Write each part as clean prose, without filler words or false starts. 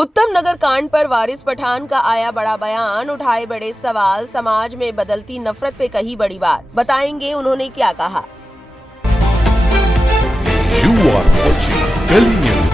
उत्तम नगर कांड पर वारिस पठान का आया बड़ा बयान, उठाए बड़े सवाल, समाज में बदलती नफरत पे कही बड़ी बात। बताएंगे उन्होंने क्या कहा। You are watching Delhi News.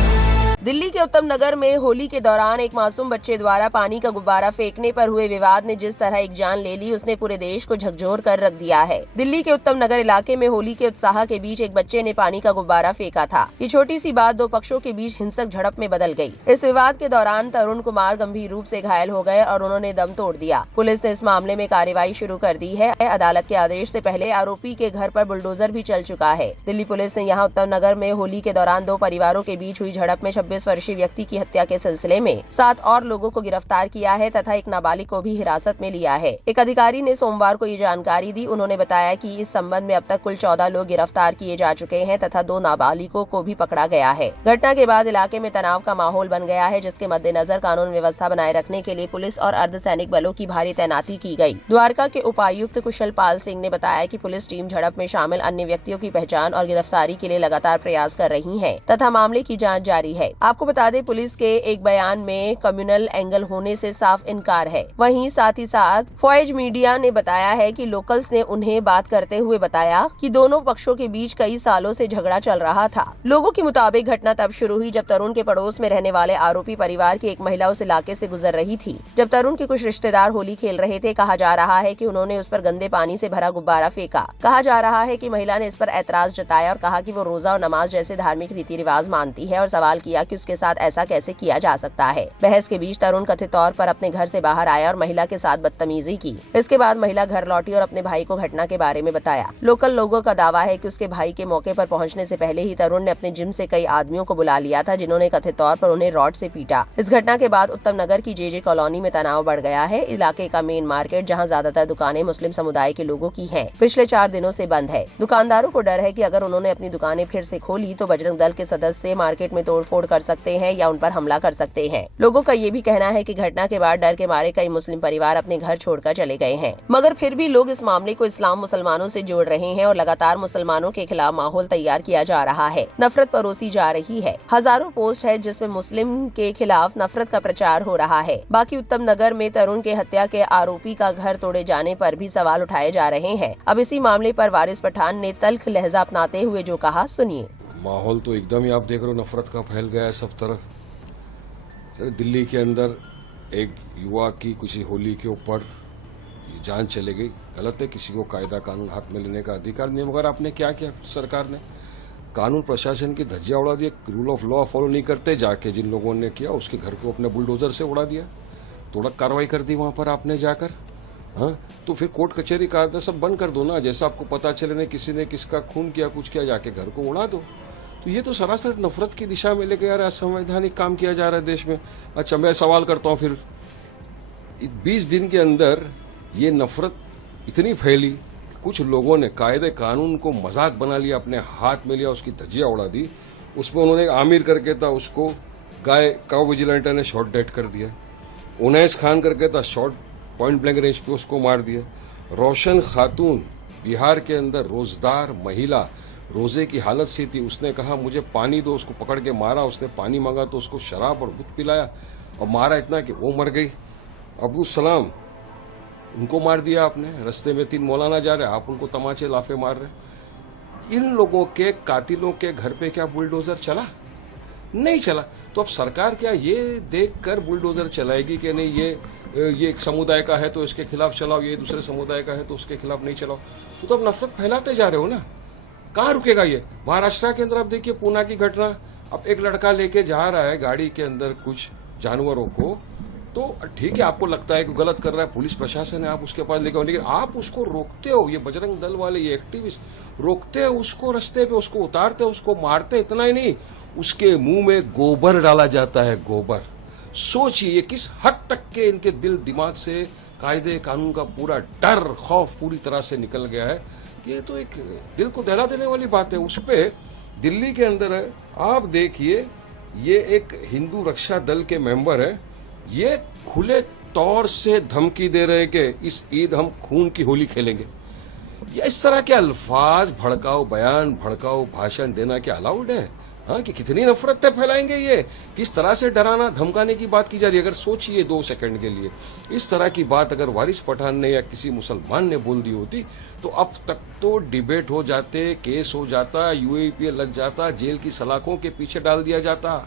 Delhi के उत्तम नगर में होली के दौरान एक मासूम बच्चे द्वारा पानी का गुब्बारा फेंकने पर हुए विवाद ने जिस तरह एक जान ले ली, उसने पूरे देश को झकझोर कर रख दिया है। दिल्ली के उत्तम नगर इलाके में होली के उत्साह के बीच एक बच्चे ने पानी का गुब्बारा फेंका था। ये छोटी सी बात दो पक्षों के बीच हिंसक झड़प में बदल गई। इस विवाद के दौरान तरुण कुमार गंभीर रूप से घायल हो गए और उन्होंने दम तोड़ दिया। पुलिस ने इस मामले में कार्रवाई शुरू कर दी है। अदालत के आदेश से पहले आरोपी के घर पर बुलडोजर भी चल चुका है। दिल्ली पुलिस ने यहाँ उत्तम नगर में होली के दौरान दो परिवारों के बीच हुई झड़प में 26 वर्षीय व्यक्ति की हत्या के सिलसिले में 7 और लोगों को गिरफ्तार किया है तथा एक नाबालिग को भी हिरासत में लिया है। एक अधिकारी ने सोमवार को ये जानकारी दी। उन्होंने बताया कि इस संबंध में अब तक कुल 14 लोग गिरफ्तार किए जा चुके हैं तथा 2 नाबालिगों को भी पकड़ा गया है। घटना के बाद इलाके में तनाव का माहौल बन गया है, जिसके मद्देनजर कानून व्यवस्था बनाए रखने के लिए पुलिस और अर्धसैनिक बलों की भारी तैनाती की गई। द्वारका के उपायुक्त कुशल पाल सिंह ने बताया कि पुलिस टीम झड़प में शामिल अन्य व्यक्तियों की पहचान और गिरफ्तारी के लिए लगातार प्रयास कर रही है तथा मामले की जाँच जारी है। आपको बता दें, पुलिस के एक बयान में कम्युनल एंगल होने से साफ इनकार है। वहीं साथ ही साथ फौज मीडिया ने बताया है कि लोकल्स ने उन्हें बात करते हुए बताया कि दोनों पक्षों के बीच कई सालों से झगड़ा चल रहा था। लोगों के मुताबिक घटना तब शुरू हुई जब तरुण के पड़ोस में रहने वाले आरोपी परिवार की एक महिला उस इलाके से गुजर रही थी। जब तरुण के कुछ रिश्तेदार होली खेल रहे थे, कहा जा रहा है कि उन्होंने उस पर गंदे पानी से भरा गुब्बारा फेंका। कहा जा रहा है कि महिला ने इस पर ऐतराज जताया और कहा कि वो रोजा और नमाज जैसे धार्मिक रीति रिवाज मानती है और सवाल किया कि उसके साथ ऐसा कैसे किया जा सकता है। बहस के बीच तरुण कथित तौर पर अपने घर से बाहर आया और महिला के साथ बदतमीजी की। इसके बाद महिला घर लौटी और अपने भाई को घटना के बारे में बताया। लोकल लोगों का दावा है कि उसके भाई के मौके पर पहुंचने से पहले ही तरुण ने अपने जिम से कई आदमियों को बुला लिया था, जिन्होंने कथित तौर पर उन्हें रॉड से पीटा। इस घटना के बाद उत्तम नगर की जेजे कॉलोनी में तनाव बढ़ गया है। इलाके का मेन मार्केट, जहाँ ज्यादातर दुकानें मुस्लिम समुदाय के लोगों की है, पिछले 4 दिनों से बंद है। दुकानदारों को डर है कि अगर उन्होंने अपनी दुकानें फिर से खोली तो बजरंग दल के सदस्य मार्केट में तोड़फोड़ कर सकते हैं या उन पर हमला कर सकते हैं। लोगों का ये भी कहना है कि घटना के बाद डर के मारे कई मुस्लिम परिवार अपने घर छोड़कर चले गए हैं, मगर फिर भी लोग इस मामले को इस्लाम मुसलमानों से जोड़ रहे हैं और लगातार मुसलमानों के खिलाफ माहौल तैयार किया जा रहा है। नफरत परोसी जा रही है। हजारों पोस्ट है जिसमें मुस्लिम के खिलाफ नफरत का प्रचार हो रहा है। बाकी उत्तम नगर में तरुण के हत्या के आरोपी का घर तोड़े जाने पर भी सवाल उठाए जा रहे हैं। अब इसी मामले पर वारिस पठान ने तल्ख लहजा अपनाते हुए जो कहा, सुनिए। माहौल तो एकदम ही आप देख रहे हो, नफरत का फैल गया है सब तरफ। दिल्ली के अंदर एक युवा की किसी होली के ऊपर जान चली गई। गलत है, किसी को कायदा कानून हाथ में लेने का अधिकार नहीं, मगर आपने क्या किया? सरकार ने कानून प्रशासन की धज्जियां उड़ा दी। रूल ऑफ लॉ फॉलो नहीं करते, जाके जिन लोगों ने किया उसके घर को अपने बुलडोजर से उड़ा दिया, थोड़ा कार्रवाई कर दी वहां पर आपने जाकर। हाँ, तो फिर कोर्ट कचहरी कार्य सब बंद कर दो ना। जैसा आपको पता चले नहीं किसी ने किसका खून किया, कुछ किया, जाके घर को उड़ा दो। तो ये तो सरासर नफरत की दिशा में लेके यार असंवैधानिक काम किया जा रहा है देश में। अच्छा, मैं सवाल करता हूँ, फिर 20 दिन के अंदर ये नफरत इतनी फैली, कुछ लोगों ने कायदे कानून को मजाक बना लिया, अपने हाथ में लिया, उसकी धज्जियां उड़ा दी। उसमें उन्होंने आमिर करके था, उसको काउ विजिलेंटर ने शॉट डेड कर दिया। उनैस खान करके था, शॉट पॉइंट ब्लैंक रेंज पे उसको मार दिया। रोशन खातून बिहार के अंदर रोजदार महिला, रोजे की हालत से थी, उसने कहा मुझे पानी दो, उसको पकड़ के मारा। उसने पानी मांगा तो उसको शराब और दूध पिलाया और मारा इतना कि वो मर गई। अब्दुल सलाम, उनको मार दिया आपने। रास्ते में 3 मौलाना जा रहे, आप उनको तमाचे लाफे मार रहे। इन लोगों के कातिलों के घर पे क्या बुलडोजर चला? नहीं चला। तो अब सरकार क्या ये देखकर बुलडोजर चलाएगी कि नहीं, ये एक समुदाय का है तो इसके खिलाफ चलाओ, ये दूसरे समुदाय का है तो उसके खिलाफ नहीं चलाओ? तो अब नफरत फैलाते जा रहे हो ना। कहाँ रुकेगा ये? महाराष्ट्र के अंदर आप देखिए, पूना की घटना। अब एक लड़का लेके जा रहा है गाड़ी के अंदर कुछ जानवरों को, तो ठीक है आपको लगता है कि गलत कर रहा है, पुलिस प्रशासन है, आप उसके पास लेके आओ, लेकिन आप उसको रोकते हो। ये बजरंग दल वाले, ये एक्टिविस्ट रोकते हैं उसको, रास्ते पे उसको उतारते, उसको मारते। इतना ही नहीं, उसके मुंह में गोबर डाला जाता है, गोबर। सोचिए किस हद तक के इनके दिल दिमाग से कायदे कानून का पूरा डर खौफ पूरी तरह से निकल गया है। ये तो एक दिल को दहला देने वाली बात है। उस पे दिल्ली के अंदर है, आप देखिए, ये एक हिंदू रक्षा दल के मेंबर है, ये खुले तौर से धमकी दे रहे हैं कि इस ईद हम खून की होली खेलेंगे। या इस तरह के अल्फाज, भड़काऊ बयान, भड़काऊ भाषण देना क्या अलाउड है? हाँ, कि कितनी नफरतें फैलाएंगे ये, किस तरह से डराना धमकाने की बात की जा रही है। अगर सोचिए 2 सेकंड के लिए, इस तरह की बात अगर वारिस पठान ने या किसी मुसलमान ने बोल दी होती तो अब तक तो डिबेट हो जाते, केस हो जाता, यूएपीए लग जाता, जेल की सलाखों के पीछे डाल दिया जाता।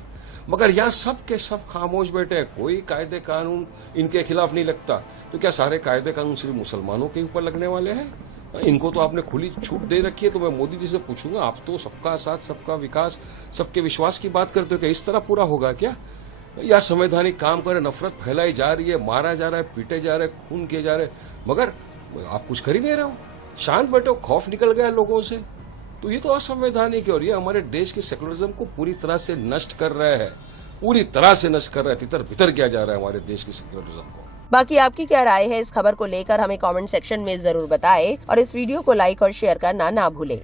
मगर यहाँ सब के सब खामोश बैठे हैं, कोई कायदे कानून इनके खिलाफ नहीं लगता। तो क्या सारे कायदे कानून सिर्फ मुसलमानों के ऊपर लगने वाले हैं? इनको तो आपने खुली छूट दे रखी है। तो मैं मोदी जी से पूछूंगा, आप तो सबका साथ, सबका विकास, सबके विश्वास की बात करते हो, क्या इस तरह पूरा होगा क्या? या संवैधानिक काम करे, नफरत फैलाई जा रही है, मारा जा रहा है, पीटे जा रहे, खून किए जा रहे, मगर आप कुछ कर ही नहीं रहे हो, शांत बैठो, खौफ निकल गया लोगों से। तो ये तो असंवैधानिक है और ये हमारे देश के सेकुलरिज्म को पूरी तरह से नष्ट कर रहा है, पूरी तरह से नष्ट कर रहा है, तितर बितर किया जा रहा है हमारे देश के सेकुलरिज्म को। बाकी आपकी क्या राय है इस खबर को लेकर हमें कमेंट सेक्शन में जरूर बताएं और इस वीडियो को लाइक और शेयर करना ना भूलें।